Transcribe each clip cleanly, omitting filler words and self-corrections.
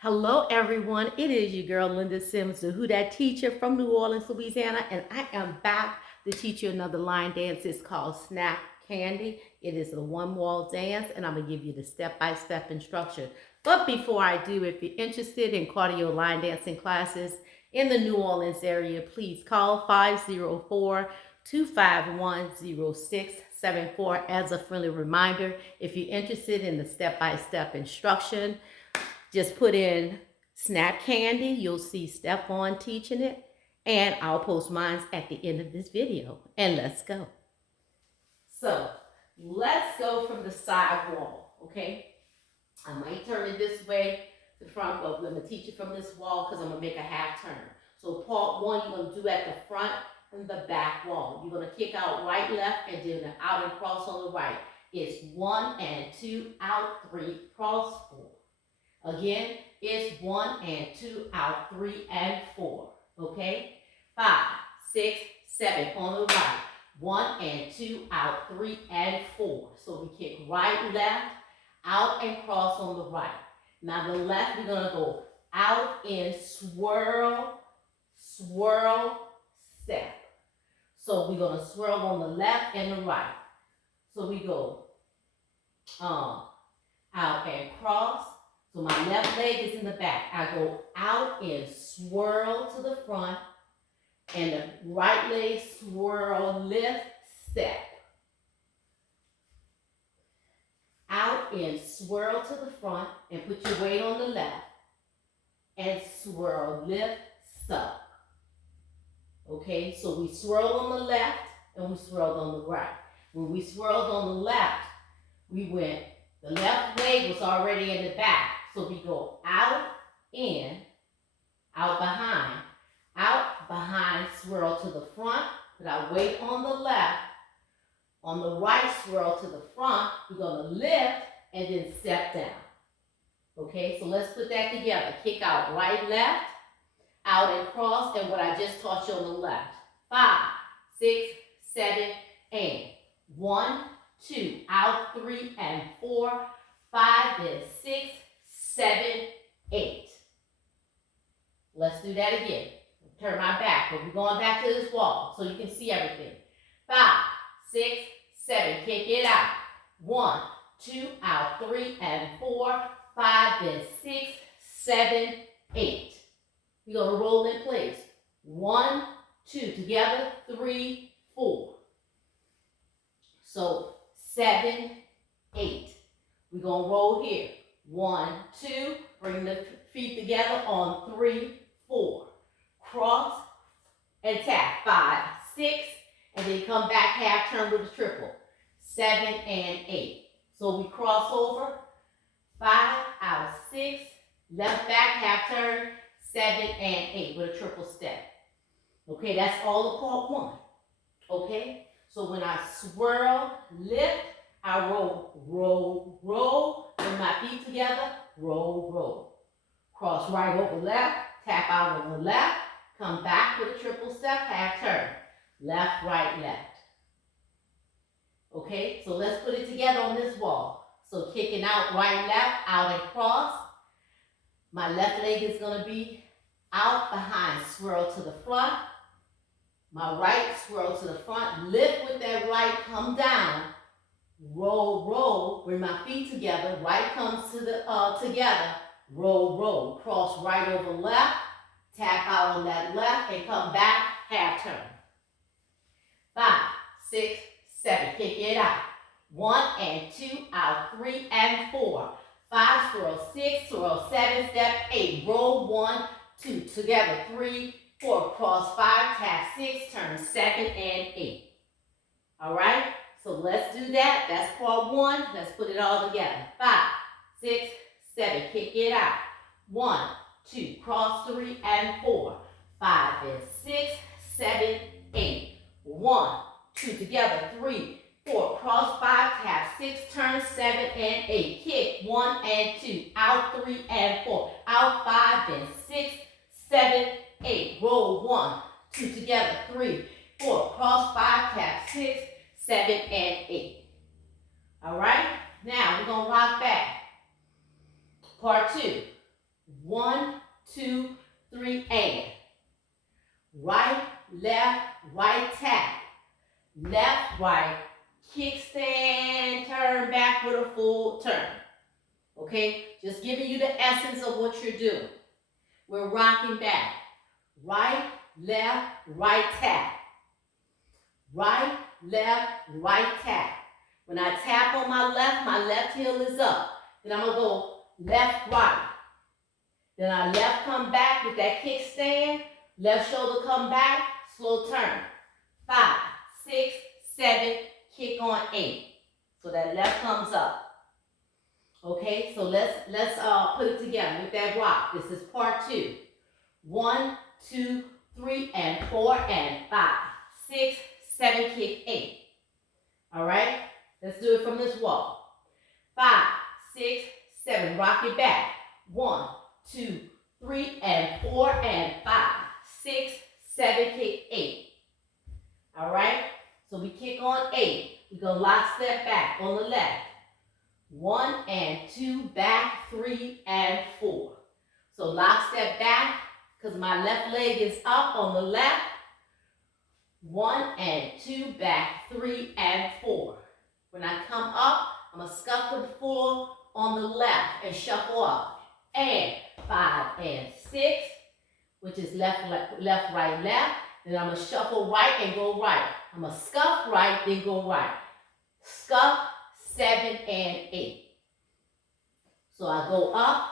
Hello, everyone. It is your girl, Linda Sims, the Who Dat teacher from New Orleans, Louisiana, and I am back to teach you another line dance. It's called Snap Candy. It is a one-wall dance, and I'm going to give you the step-by-step instruction. But before I do, if you're interested in cardio line dancing classes in the New Orleans area, please call 504-251-0674. As a friendly reminder, if you're interested in the step-by-step instruction, just put in Snap Candy. You'll see Stephon teaching it. And I'll post mine at the end of this video. And let's go. So let's go from the side wall, okay? I might turn it this way to the front, but I'm going to teach it from this wall because I'm going to make a half turn. So part one, you're going to do at the front and the back wall. You're going to kick out right, left, and do an out and cross on the right. It's 1 and 2, out, 3, cross, 4. Again, it's 1 and 2, out, 3 and 4. Okay? 5, 6, 7 on the right. 1 and 2, out, 3 and 4. So we kick right, left, out and cross on the right. Now the left, we're going to go out and swirl, swirl, step. So we're going to swirl on the left and the right. So we go out and cross. So my left leg is in the back. I go out and swirl to the front. And the right leg swirl, lift, step. Out and swirl to the front and put your weight on the left. And swirl, lift, stop. Okay, so we swirled on the left and we swirled on the right. When we swirled on the left, we went, the left leg was already in the back. So we go out, in, out, behind, swirl to the front, put our weight on the left. On the right, swirl to the front. We're going to lift and then step down. Okay, so let's put that together. Kick out right, left, out and cross, and what I just taught you on the left. 5, 6, 7, and 1, 2, out, 3 and 4, 5, then 6, 7, 8. Let's do that again. Turn my back, but we're going back to this wall so you can see everything. 5, 6, 7. Kick it out. 1, 2, out, 3 and 4, 5, then 6, 7, 8. We're going to roll in place. 1, 2, together, 3, 4. So 7, 8. We're going to roll here. 1, 2, bring the feet together on 3, 4. Cross and tap. 5, 6, and then come back half turn with a triple. 7 and 8. So we cross over. 5, out, 6, left back half turn. 7 and 8 with a triple step. Okay, that's all of part one. Okay, so when I swirl, lift, I roll, roll, roll. Bring my feet together, roll, roll. Cross right over left, tap out on the left, come back with a triple step, half turn. Left, right, left. Okay, so let's put it together on this wall. So kicking out right, left, out and cross. My left leg is going to be out, behind, swirl to the front. My right, swirl to the front. Lift with that right, come down. Roll, roll, bring my feet together. Right comes to the together. Roll, roll. Cross right over left. Tap out on that left and come back, half turn. 5, 6, 7. Kick it out. 1 and 2, out, 3 and 4. 5, swirl, 6, swirl, 7, step 8. Roll 1, 2, together 3, 4. Cross 5, tap 6, turn 7 and 8. All right? So let's do that. That's part one. Let's put it all together. 5, 6, 7. Kick it out. 1, 2. Cross 3 and 4. 5 and 6, 7, 8. 1, 2. Together. 3, 4. Cross 5. Tap 6. Turn 7 and 8. Kick 1 and 2. Out 3 and 4. Out 5 and 6, 7, 8. Roll 1, 2. Together. 3, 4. Cross 5. Tap 6. 7 and 8. All right? Now we're going to rock back. Part 2. 1, Okay? Just giving you the essence of what you're doing. We're rocking back. Right, left, right tap. Right, left, right tap. When I tap on my left heel is up. Then I'm going to go left, right. Then I left come back with that kickstand. Left shoulder come back, slow turn. 5, 6, 7, kick on 8. So that left comes up. Okay, so let's put it together with that rock. This is part 2. 1, 2, 3, and 4, and 5, 6, 7, kick 8. All right, let's do it from this wall. 5, 6, 7, rock it back. 1, 2, 3, and 4, and 5, 6, 7, kick 8. All right, so we kick on 8. We're going to lock step back on the left. 1 and 2, back, 3 and 4. So lock step back, because my left leg is up on the left. 1 and 2, back, 3 and 4. When I come up, I'm going to scuff the floor on the left and shuffle up. And 5 and 6, which is left, right, left. Then I'm going to shuffle right and go right. I'm going to scuff right, then go right. Scuff, 7 and 8. So I go up,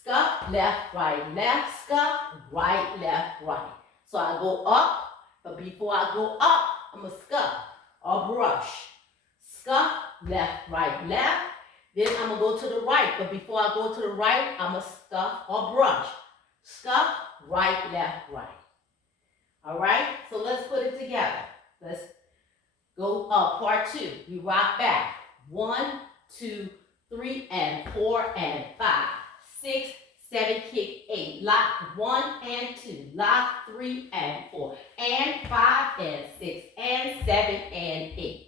scuff, left, scuff, right, left, right. So I go up, but before I go up, I'm going to scuff or brush. Scuff, left, left. Then I'm going to go to the right, but before I go to the right, I'm going to scuff or brush. Scuff, right, left, right. All right, so let's put it together. Let's go up, part 2. We rock back. 1, 2, 3, and 4, and 5, 6, 7, kick 8. Lock 1 and 2. Lock 3 and 4, and 5 and 6, and 7 and 8.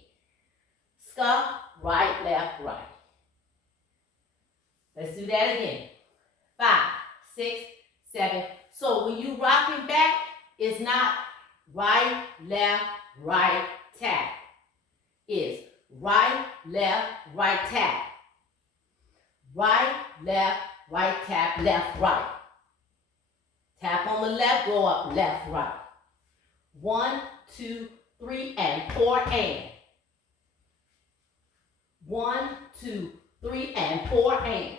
Scuff, right, left, right. Let's do that again. 5, 6, 7. So when you rocking back, it's not right, left, right, tap. It's right, left, right tap. Right, left, right tap, left, right. Tap on the left, go up, left, right. 1, 2, 3, and 4, and. 1, 2, 3, and 4, and.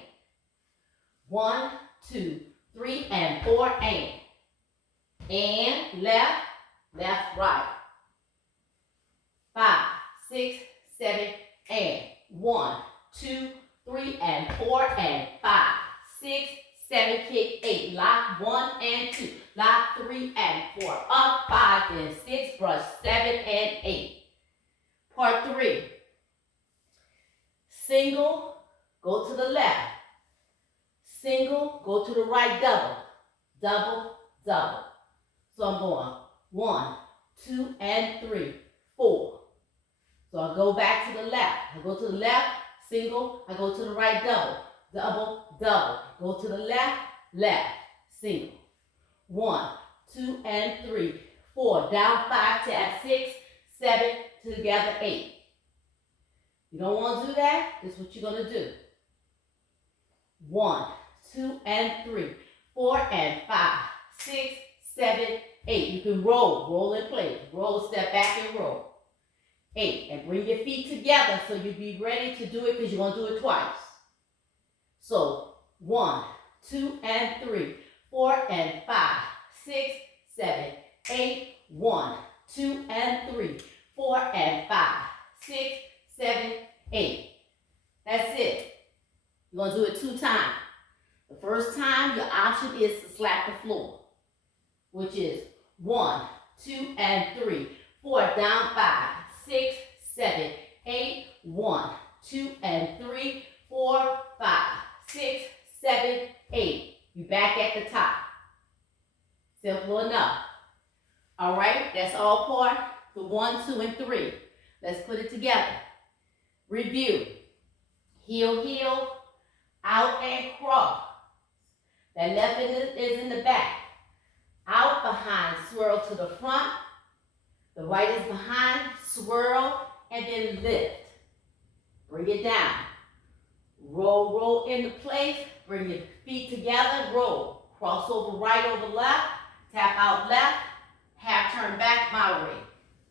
1, 2, 3, and 4, and. And left, left, right. 5, 6, 7, and. 1, 2, 3, and 4, and 5, 6, 7, kick 8. Lock 1 and 2. Lock 3 and 4. Up 5 and 6. Brush 7 and 8. Part 3. Single, go to the left. Single, go to the right, double. Double, double. So I'm going 1, 2, and 3, 4. So I go back to the left. I go to the left, single. I go to the right, double. Double, double. Go to the left, left, single. 1, 2, and 3, 4. Down 5, tap 6, 7, together 8. You don't want to do that? This is what you're going to do. 1, 2, and 3, 4, and 5, 6, 7, 8. You can roll in place. Roll, step back, and roll. 8. And bring your feet together so you'll be ready to do it because you're going to do it twice. So 1, 2, and 3, 4, and 5, 6, 7, 8. 1, 2, and 3, 4, and 5, 6, 7, 8. That's it. You're going to do it 2 times. The first time, your option is to slap the floor, which is 1, 2, and 3, 4, down 5, 6, 7, 8, 1, 2, and 3, 4, 5, 6, 7, 8. You back at the top. Simple enough. All right, that's all part the 1, 2, and 3. Let's put it together. Review. Heel, heel, out and cross. That left is in the back. Out, behind, swirl to the front. The right is behind, swirl, and then lift. Bring it down. Roll, roll into place. Bring your feet together, roll. Cross over right over left. Tap out left. Half turn back my way.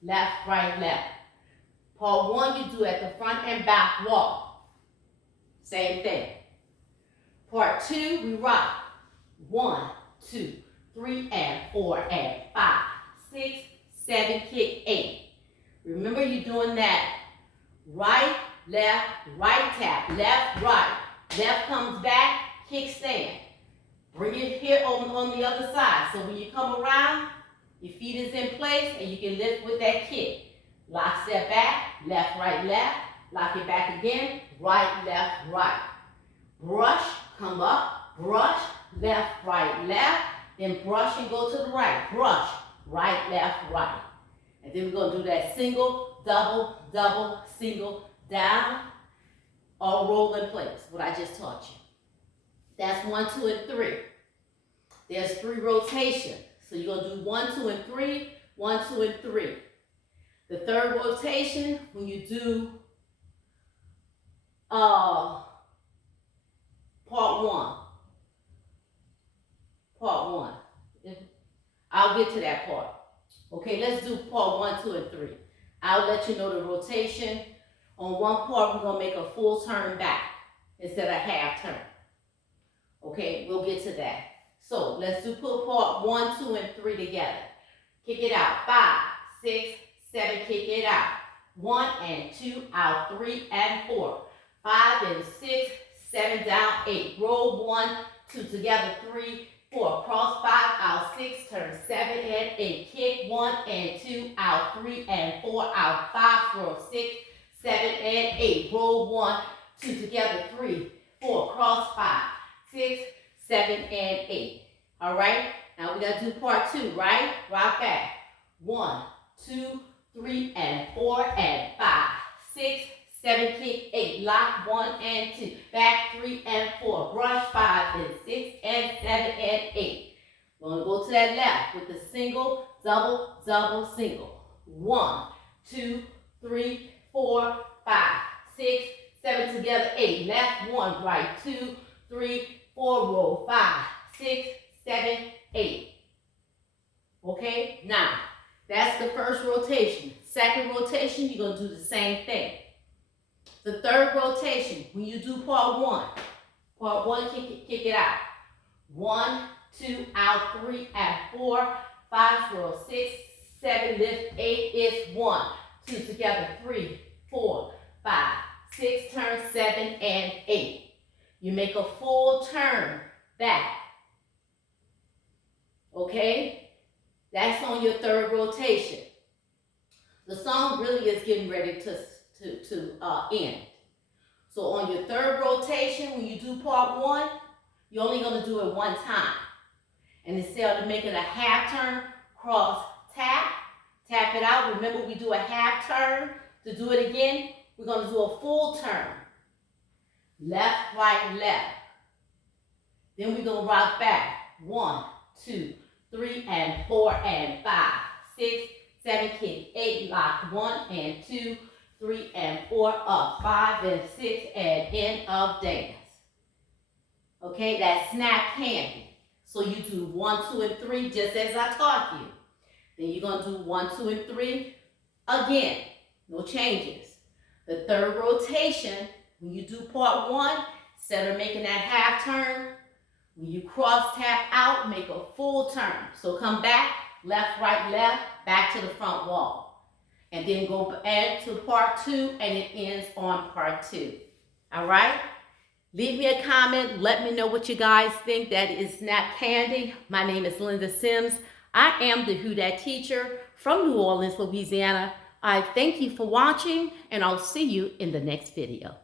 Left, right, left. Part 1 you do at the front and back walk. Same thing. Part 2 we rock. 1, 2, 3, and 4, and 5, 6, 7, kick 8. Remember you're doing that right, left, right tap, left, right. Left comes back, kickstand. Bring it here on the other side. So when you come around, your feet is in place and you can lift with that kick. Lock, step back, left, right, left. Lock it back again, right, left, right. Brush, come up, brush, left, right, left. Then brush and go to the right. Brush, right, left, right. And then we're going to do that single, double, double, single, down, or roll in place, what I just taught you. That's 1, 2, and 3. There's 3 rotations. So you're going to do 1, 2, and 3, 1, 2, and 3. The third rotation, when you do part 1. Part 1. I'll get to that part. Okay, let's do part 1, 2, and 3. I'll let you know the rotation. On one part, we're going to make a full turn back instead of half turn. Okay, we'll get to that. So let's do put part 1, 2, and 3 together. Kick it out. 5, 6, 7, kick it out. 1 and 2 out. 3 and 4. 5 and 6, 7 down, 8. Roll 1, 2 together. 3, 4. Cross 5 out. 6, turn 7 and 8. Kick 1 and 2 out. 3 and 4 out. 5, roll 6, 7 and 8. Roll 1, 2 together. 3, 4. Cross 5, 6, 7 and 8. All right. Now we got to do part 2, right? Rock back. 1, 2, 3, and 4, and 5, 6, 7, kick 8. Lock 1 and 2. Back 3 and 4. Brush 5 and 6 and 7 and 8. We're going to go to that left with the single, double, double, single. 1, 2, 3, 4, 5, 6, 7 together, 8. Left 1, right 2, 3, 4, roll 5, 6, 7, 8. Okay, now that's the first rotation. Second rotation, you're going to do the same thing. The third rotation, when you do part 1, kick it out. 1, 2, out, 3, and 4, 5, roll 6, 7, lift 8 is 1, 2 together, 3, 4, 5, 6, turn 7 and 8. You make a full turn back. Okay? That's on your third rotation. The song really is getting ready to end. So on your third rotation, when you do part 1, you're only going to do it 1 time. And instead of making a half turn, cross, tap it out. Remember, we do a half turn. To do it again, we're going to do a full turn. Left, right, left. Then we're going to rock back. 1, 2, 3, and 4, and 5, 6, 7, kick 8, lock 1 and 2, 3 and 4, up 5 and 6, and end of dance. Okay, that's snap candy. So you do 1, 2, and 3 just as I taught you. Then you're going to do 1, 2, and 3 again. No changes. The third rotation, when you do part 1, instead of making that half turn, when you cross tap out, make a full turn. So come back, left, right, left, back to the front wall. And then go add to part 2, and it ends on part 2. All right? Leave me a comment. Let me know what you guys think. That is Snap Candy. My name is Linda Sims. I am the Who Dat teacher from New Orleans, Louisiana. I thank you for watching, and I'll see you in the next video.